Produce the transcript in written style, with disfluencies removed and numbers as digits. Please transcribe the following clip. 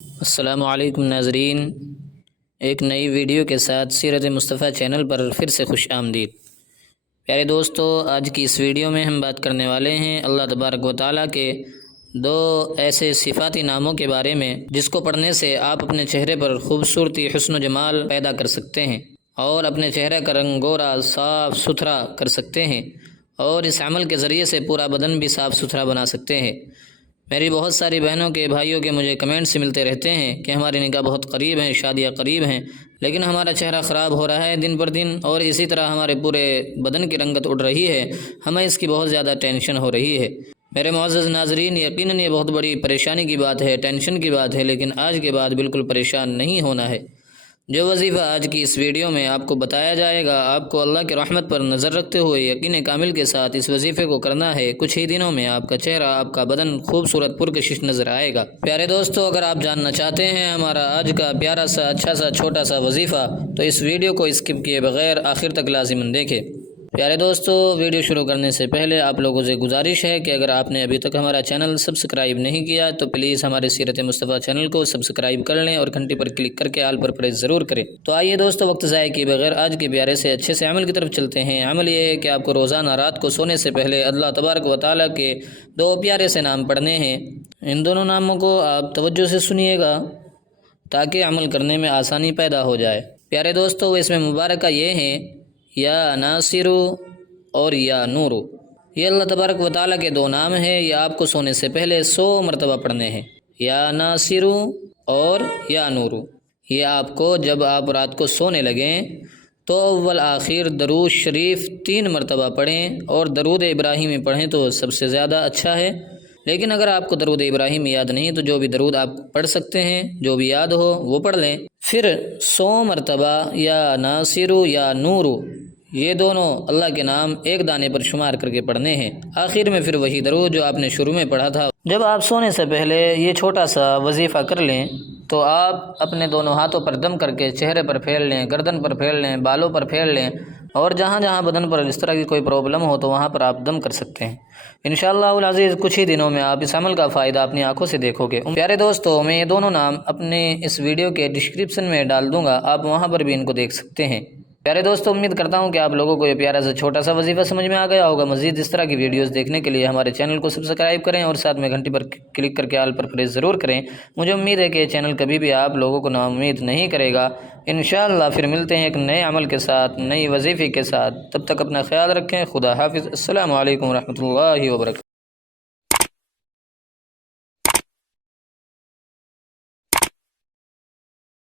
السلام علیکم ناظرین، ایک نئی ویڈیو کے ساتھ سیرت مصطفیٰ چینل پر پھر سے خوش آمدید۔ پیارے دوستو، آج کی اس ویڈیو میں ہم بات کرنے والے ہیں اللہ تبارک و تعالیٰ کے دو ایسے صفاتی ناموں کے بارے میں جس کو پڑھنے سے آپ اپنے چہرے پر خوبصورتی، حسن و جمال پیدا کر سکتے ہیں اور اپنے چہرے کا رنگ گورا صاف ستھرا کر سکتے ہیں، اور اس عمل کے ذریعے سے پورا بدن بھی صاف ستھرا بنا سکتے ہیں۔ میری بہت ساری بہنوں کے بھائیوں کے مجھے کمنٹس ملتے رہتے ہیں کہ ہماری نکاح بہت قریب ہیں، شادیاں قریب ہیں، لیکن ہمارا چہرہ خراب ہو رہا ہے دن پر دن، اور اسی طرح ہمارے پورے بدن کی رنگت اڑ رہی ہے، ہمیں اس کی بہت زیادہ ٹینشن ہو رہی ہے۔ میرے معزز ناظرین، یقیناً یہ بہت بڑی پریشانی کی بات ہے، ٹینشن کی بات ہے، لیکن آج کے بعد بالکل پریشان نہیں ہونا ہے۔ جو وظیفہ آج کی اس ویڈیو میں آپ کو بتایا جائے گا، آپ کو اللہ کی رحمت پر نظر رکھتے ہوئے یقین کامل کے ساتھ اس وظیفے کو کرنا ہے۔ کچھ ہی دنوں میں آپ کا چہرہ، آپ کا بدن خوبصورت پرکشش نظر آئے گا۔ پیارے دوستو، اگر آپ جاننا چاہتے ہیں ہمارا آج کا پیارا سا، اچھا سا، چھوٹا سا وظیفہ، تو اس ویڈیو کو اسکپ کیے بغیر آخر تک لازماً دیکھیں۔ پیارے دوستو، ویڈیو شروع کرنے سے پہلے آپ لوگوں سے گزارش ہے کہ اگر آپ نے ابھی تک ہمارا چینل سبسکرائب نہیں کیا تو پلیز ہمارے سیرت مصطفیٰ چینل کو سبسکرائب کر لیں اور گھنٹی پر کلک کر کے آل پر پریس ضرور کریں۔ تو آئیے دوستو، وقت ضائع کیے بغیر آج کے پیارے سے اچھے سے عمل کی طرف چلتے ہیں۔ عمل یہ ہے کہ آپ کو روزانہ رات کو سونے سے پہلے اللہ تبارک و تعالیٰ کے دو پیارے سے نام پڑھنے ہیں۔ ان دونوں ناموں کو آپ توجہ سے سنیے گا تاکہ عمل کرنے میں آسانی پیدا ہو جائے۔ پیارے دوستو، اس میں مبارکہ یہ ہیں یا ناصر اور یا نور۔ یہ اللہ تبارک و تعالیٰ کے دو نام ہیں، یہ آپ کو سونے سے پہلے 100 مرتبہ پڑھنے ہیں، یا ناصر اور یا نور۔ یہ آپ کو جب آپ رات کو سونے لگیں تو اول آخر درود شریف 3 مرتبہ پڑھیں، اور درود ابراہیمی پڑھیں تو سب سے زیادہ اچھا ہے۔ لیکن اگر آپ کو درود ابراہیمی یاد نہیں تو جو بھی درود آپ پڑھ سکتے ہیں، جو بھی یاد ہو وہ پڑھ لیں۔ پھر 100 مرتبہ یا ناصر یا نور، یہ دونوں اللہ کے نام ایک دانے پر شمار کر کے پڑھنے ہیں۔ آخر میں پھر وہی درود جو آپ نے شروع میں پڑھا تھا۔ جب آپ سونے سے پہلے یہ چھوٹا سا وظیفہ کر لیں تو آپ اپنے دونوں ہاتھوں پر دم کر کے چہرے پر پھیر لیں، گردن پر پھیر لیں، بالوں پر پھیر لیں، اور جہاں جہاں بدن پر اس طرح کی کوئی پرابلم ہو تو وہاں پر آپ دم کر سکتے ہیں۔ انشاءاللہ العزیز کچھ ہی دنوں میں آپ اس عمل کا فائدہ اپنی آنکھوں سے دیکھو گے۔ پیارے دوستو، میں یہ دونوں نام اپنے اس ویڈیو کے ڈسکرپشن میں ڈال دوں گا، آپ وہاں پر بھی ان کو دیکھ سکتے ہیں۔ پیارے دوستو، امید کرتا ہوں کہ آپ لوگوں کو یہ پیارا سا چھوٹا سا وظیفہ سمجھ میں آ گیا ہوگا۔ مزید اس طرح کی ویڈیوز دیکھنے کے لیے ہمارے چینل کو سبسکرائب کریں اور ساتھ میں گھنٹی پر کلک کر کے آل پر پریس ضرور کریں۔ مجھے امید ہے کہ یہ چینل کبھی بھی آپ لوگوں کو نا امید نہیں کرے گا۔ انشاءاللہ پھر ملتے ہیں ایک نئے عمل کے ساتھ، نئی وظیفے کے ساتھ۔ تب تک اپنا خیال رکھیں۔ خدا حافظ۔ السلام علیکم ورحمۃ اللہ وبرکاتہ۔